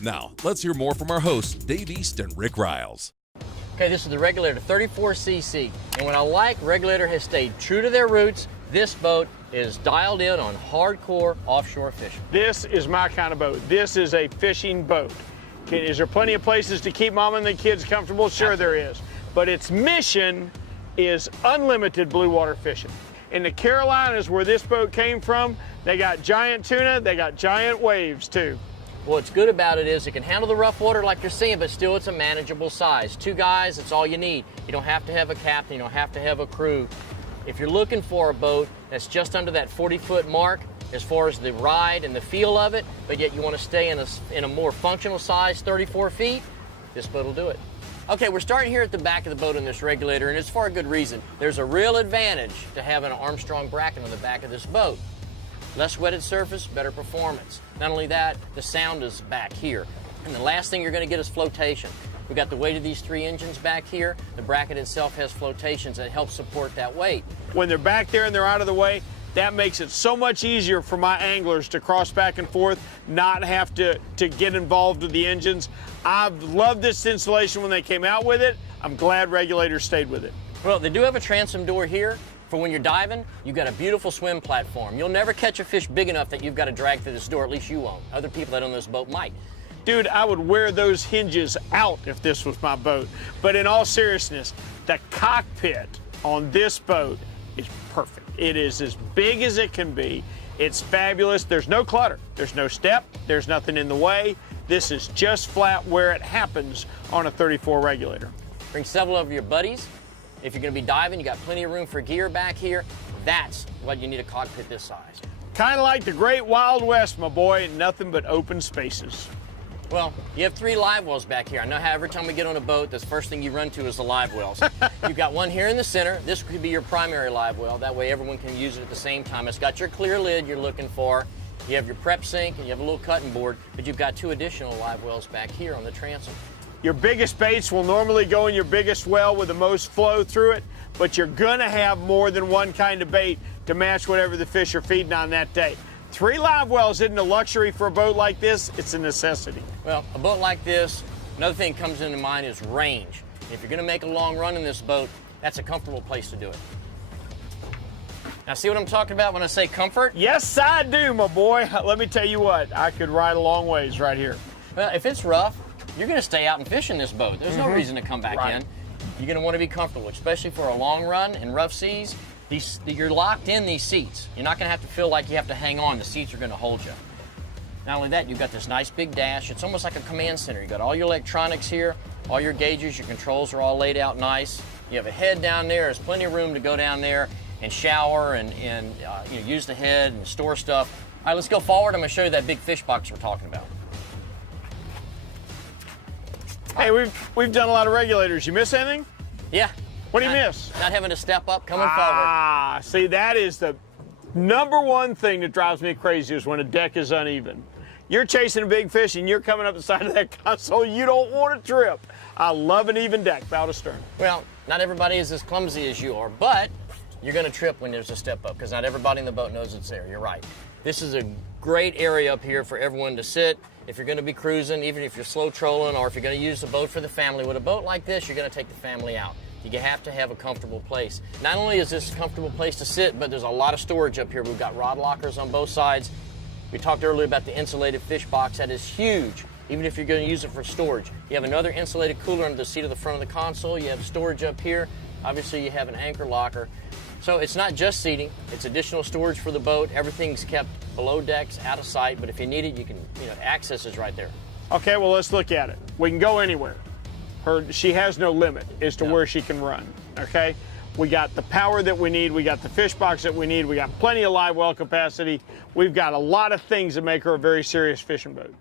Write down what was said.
Now, let's hear more from our hosts, Dave East and Rick Riles. Okay, this is the Regulator 34cc, and what I like, Regulator has stayed true to their roots. This boat is dialed in on hardcore offshore fishing. This is my kind of boat. This is a fishing boat. Is there plenty of places to keep mom and the kids comfortable? Sure there is. But its mission is unlimited blue water fishing. In the Carolinas, where this boat came from, they got giant tuna, they got giant waves too. What's good about it is it can handle the rough water like you're seeing, but still it's a manageable size. 2 guys, that's all you need. You don't have to have a captain, you don't have to have a crew. If you're looking for a boat that's just under that 40-foot mark as far as the ride and the feel of it, but yet you want to stay in a more functional size, 34 feet, this boat will do it. Okay, we're starting here at the back of the boat in this Regulator, and it's for a good reason. There's a real advantage to having an Armstrong bracket on the back of this boat. Less wetted surface, better performance. Not only that, the sound is back here. And the last thing you're going to get is flotation. We got the weight of these 3 engines back here. The bracket itself has flotations that help support that weight. When they're back there and they're out of the way, that makes it so much easier for my anglers to cross back and forth, not have to get involved with the engines. I've loved this installation when they came out with it. I'm glad Regulator stayed with it. Well, they do have a transom door here. For when you're diving, you've got a beautiful swim platform. You'll never catch a fish big enough that you've got to drag through this door, at least you won't. Other people that own this boat might. Dude, I would wear those hinges out if this was my boat. But in all seriousness, the cockpit on this boat is perfect. It is as big as it can be. It's fabulous. There's no clutter. There's no step. There's nothing in the way. This is just flat where it happens on a 34 Regulator. Bring several of your buddies. If you're going to be diving, you got plenty of room for gear back here. That's what you need a cockpit this size. Kind of like the great Wild West, my boy, nothing but open spaces. Well, you have 3 live wells back here. I know how every time we get on a boat, the first thing you run to is the live wells. You've got one here in the center. This could be your primary live well. That way everyone can use it at the same time. It's got your clear lid you're looking for. You have your prep sink and you have a little cutting board, but you've got 2 additional live wells back here on the transom. Your biggest baits will normally go in your biggest well with the most flow through it, but you're gonna have more than one kind of bait to match whatever the fish are feeding on that day. 3 live wells isn't a luxury for a boat like this, it's a necessity. Well, a boat like this, another thing that comes into mind is range. If you're gonna make a long run in this boat, that's a comfortable place to do it. Now see what I'm talking about when I say comfort? Yes, I do, my boy. Let me tell you what, I could ride a long ways right here. Well, if it's rough, you're going to stay out and fish in this boat. There's no reason to come back in. You're going to want to be comfortable, especially for a long run in rough seas. You're locked in these seats. You're not going to have to feel like you have to hang on. The seats are going to hold you. Not only that, you've got this nice big dash. It's almost like a command center. You've got all your electronics here, all your gauges, your controls are all laid out nice. You have a head down there. There's plenty of room to go down there and shower and use the head and store stuff. All right, let's go forward. I'm going to show you that big fish box we're talking about. Hey, we've done a lot of Regulators. You miss anything? Yeah. What do you miss? Not having to step up, coming forward. Ah, see, that is the #1 thing that drives me crazy is when a deck is uneven. You're chasing a big fish and you're coming up the side of that console, you don't want to trip. I love an even deck, bow to stern. Well, not everybody is as clumsy as you are, but you're going to trip when there's a step up because not everybody in the boat knows it's there. You're right. This is a great area up here for everyone to sit. If you're going to be cruising, even if you're slow trolling, or if you're going to use the boat for the family, with a boat like this, you're going to take the family out. You have to have a comfortable place. Not only is this a comfortable place to sit, but there's a lot of storage up here. We've got rod lockers on both sides. We talked earlier about the insulated fish box. That is huge, even if you're going to use it for storage. You have another insulated cooler under the seat of the front of the console. You have storage up here. Obviously, you have an anchor locker. So it's not just seating, it's additional storage for the boat. Everything's kept below decks, out of sight, but if you need it, you can, access is right there. Okay, well, let's look at it. We can go anywhere. She has no limit as to where she can run, okay? We got the power that we need, we got the fish box that we need, we got plenty of live well capacity. We've got a lot of things that make her a very serious fishing boat.